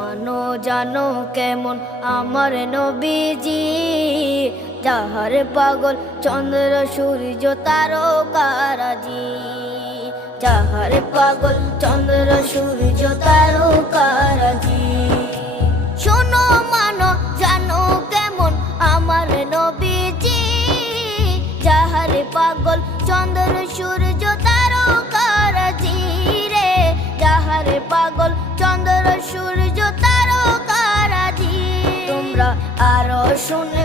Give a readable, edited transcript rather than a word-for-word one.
মানো জানো কেমন আমার নবীজি, যাহার পাগল চন্দ্র সূর্য তারকারাজি, যাহার পাগল চন্দ্র সূর্য তারকারাজি। শোনো মানো জানো কেমন আমার নবীজি, যাহার পাগল চন্দ্র সূর্য তারকারাজি রে, যাহার পাগল চন্দ্র সূর্য তারকারাজি। তোমরা আরো শুনে